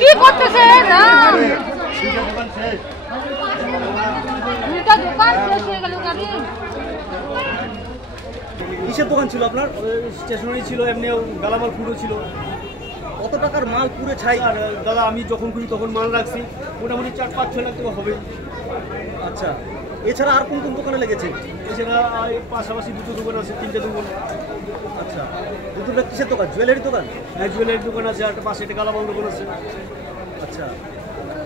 কি করতেছে না দুইটা দোকান শেষ হয়ে গেল গাড়ি। কিসের দোকান ছিল আপনার? স্টেশনারি ছিল, এমনি গালামাল পুরো ছিল। কত টাকার মাল পুরো ছাই? আর দাদা আমি যখন খুঁজি তখন মাল রাখছি, মোটামুটি 4-5-6 লাখ টাকা হবে। আচ্ছা, এছাড়া আর কোন কোন দোকানে লেগেছে? এছাড়া পাশাপাশি দুটো দোকান আছে, 3টে দোকান। আচ্ছা, দুটোটা কিসের দোকান? জুয়েলারি দোকান? হ্যাঁ, জুয়েলারি দোকান আছে, আর পাশে একটা গালামাল দোকান আছে। আচ্ছা,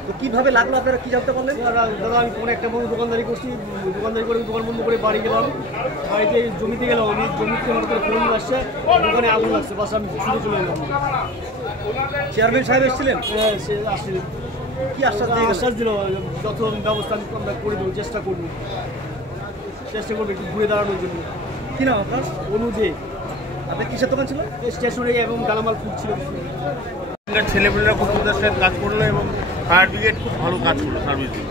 তো কীভাবে লাগলো আপনারা কি জানতে পারলেন? দাদা আমি কোনো একটা বড় দোকানদারি করছি, দোকানদারি করে দোকান বন্ধ করে বাড়ি গেলাম, বাড়িতে জমিতে গেলাম, আমি জমিতে হঠাৎ করে ফোন আসছে, দোকানে আগুন লাগছে, বাস আমি ছুটে চলে এলাম। চেয়ারম্যান সাহেব এসেছিলেন? হ্যাঁ, সে আসছিলেন। কি আশ্বাস দিল? যত ব্যবস্থা আমরা করে দেবো, চেষ্টা করবো একটু ঘুরে দাঁড়ানোর জন্য। কি নাম আপনার? অনুদে। আপনার কিসের দোকান ছিল? স্টেশনারি এবং গালামাল ফুড ছিল। ছেলেপেলেরা খুব উদ্দেশ্যের কাজ করলো এবং ফায়ার ব্রিগেড খুব ভালো কাজ করলো, সার্ভিস দিল।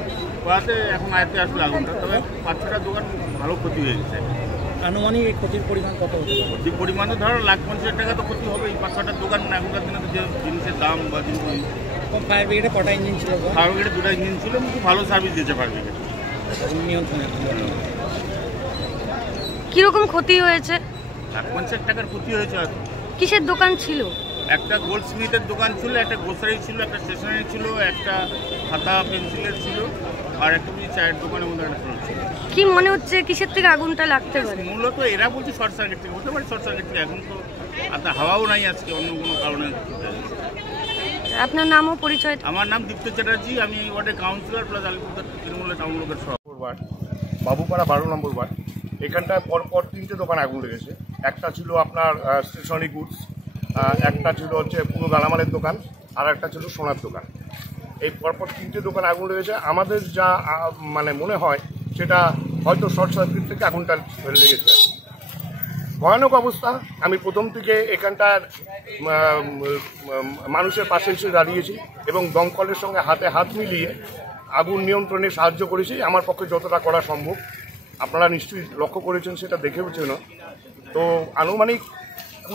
ওরাতে এখন আয়ত্তে আসলো আগুনটা, তবে 5-6টা দোকান ভালো ক্ষতি হয়ে গেছে। আনুমানিক এই ক্ষতির পরিমাণ কত হতে পারে? ক্ষতির পরিমাণ তো ধরো 1,50,000 টাকা তো ক্ষতি হবে। এই 5-6টা দোকান এখনকার দিনে যে জিনিসের দাম বা জিনিস। ফায়ার ব্রিগেডে কটা ইঞ্জিন ছিল? ফায়ার ব্রিগেডে 2টা ইঞ্জিন ছিল, খুব ভালো সার্ভিস দিয়েছে ফায়ার ব্রিগেড। কিরকম ক্ষতি হয়েছে? 1,50,000 টাকার ক্ষতি হয়েছে। হয়তো কিসের দোকান ছিল? একটা গোল্ড স্মিথের দোকান ছিল, একটা গ্রোসারি ছিল, একটা স্টেশনারি ছিল, একটা খাতা পেন্সিলের ছিল, আর একটা চায়ের দোকানের মধ্যে একটা ছিল। কি মনে হচ্ছে কিসের থেকে আগুনটা লাগতে পারে? মূলত এরা বলছে শর্ট সার্কিট থেকে হতে পারে। শর্ট সার্কিট থেকে এখন তো হাওয়াও নাই আজকে, অন্য কোনো কারণে। আপনার নাম ও পরিচয়? আমার নাম দীপ্ত চ্যাটার্জি, আমি এই ওয়ার্ডের কাউন্সিলর প্লাস আলিপুরদুয়ার তৃণমূলের টাউন লোকের ওয়ার্ড, বাবুপাড়া 12 নম্বর ওয়ার্ড। এখানটায় পরপর 3টে দোকান আগুন লেগেছে। একটা ছিল আপনার স্টেশনারি গুডস, একটা ছিল হচ্ছে পুরো গালামালের দোকান, আর একটা ছিল সোনার দোকান। এই পরপর 3টে দোকান আগুন লেগেছে। আমাদের যা মানে মনে হয় সেটা হয়তো শর্ট সার্কিট থেকে আগুনটা লেগেছে। ভয়ানক অবস্থা। আমি প্রথম থেকে এখানটার মানুষের পাশে এসে দাঁড়িয়েছি এবং দমকলের সঙ্গে হাতে হাত মিলিয়ে আগুন নিয়ন্ত্রণে সাহায্য করেছি আমার পক্ষে যতটা করা সম্ভব। আপনারা নিশ্চয়ই লক্ষ্য করেছেন, সেটা দেখেওছেন। তো আনুমানিক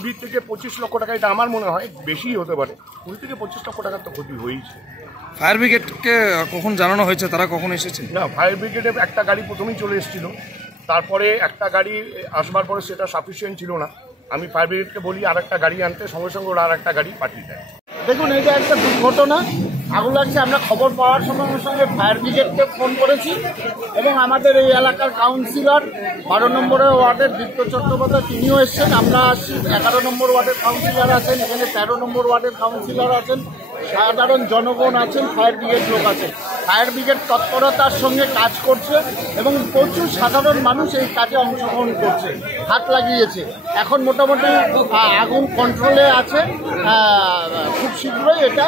20 থেকে 25 লক্ষ টাকা, এটা আমার মনে হয় বেশি হতে পারে। 20 থেকে 25 লক্ষ টাকার তো ক্ষতি হয়েছে। ফায়ার ব্রিগেডকে কখন জানানো হয়েছে? তারা কখন এসেছে? না, ফায়ার ব্রিগেডে একটা গাড়ি প্রথমেই চলে এসেছিল, তারপরে একটা গাড়ি আসবার পরে সেটা সাফিসিয়েন্ট ছিল না। আমি ফায়ার ব্রিগেডকে বলি আর একটা গাড়ি আনতে, সঙ্গে সঙ্গে ওরা আর একটা গাড়ি পাঠিয়ে দেয়। দেখুন, এটা একটা দুর্ঘটনা, আগুন লাগছে। আমরা খবর পাওয়ার সঙ্গে সঙ্গে ফায়ার ব্রিগেডকে ফোন করেছি এবং আমাদের এই এলাকার কাউন্সিলর 12 নম্বর ওয়ার্ডের দীপ্ত চট্টোপাধ্যায় তিনিও এসছেন। আমরা আসছি, 11 নম্বর ওয়ার্ডের কাউন্সিলর আছেন, এখানে 13 নম্বর ওয়ার্ডের কাউন্সিলর আছেন, সাধারণ জনগণ আছেন, ফায়ার ব্রিগেড লোক আছেন। ফায়ার ব্রিগেড তৎপরতার সঙ্গে কাজ করছে এবং প্রচুর সাধারণ মানুষ এই কাজে অংশগ্রহণ করছে, হাত লাগিয়েছে। এখন মোটামুটি আগুন কন্ট্রোলে আছে। খুব শীঘ্রই এটা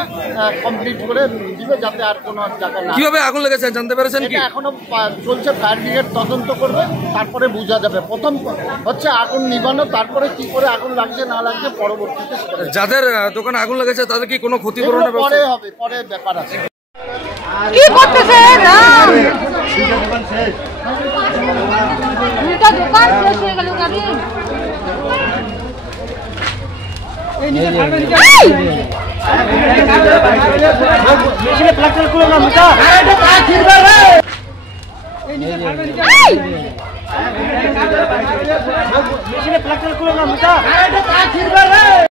কমপ্লিট করে দিবে, যাতে আর কোনো জায়গা না। কিভাবে আগুন লেগেছে জানতে পেরেছেন? এটা এখনো চলছে, ফায়ার ব্রিগেড তদন্ত করবে, তারপরে বোঝা যাবে। প্রথম হচ্ছে আগুন নিবানো, তারপরে কি করে আগুন লাগছে না লাগছে পরবর্তীতে। যাদের দোকানে আগুন লেগেছে তাদের কি কোনো ক্ষতিপূরণ পরে হবে, পরে ব্যাপার আছে। কি করতেছে না দুইটা দোকান শেষ হয়ে গেল গাড়ি।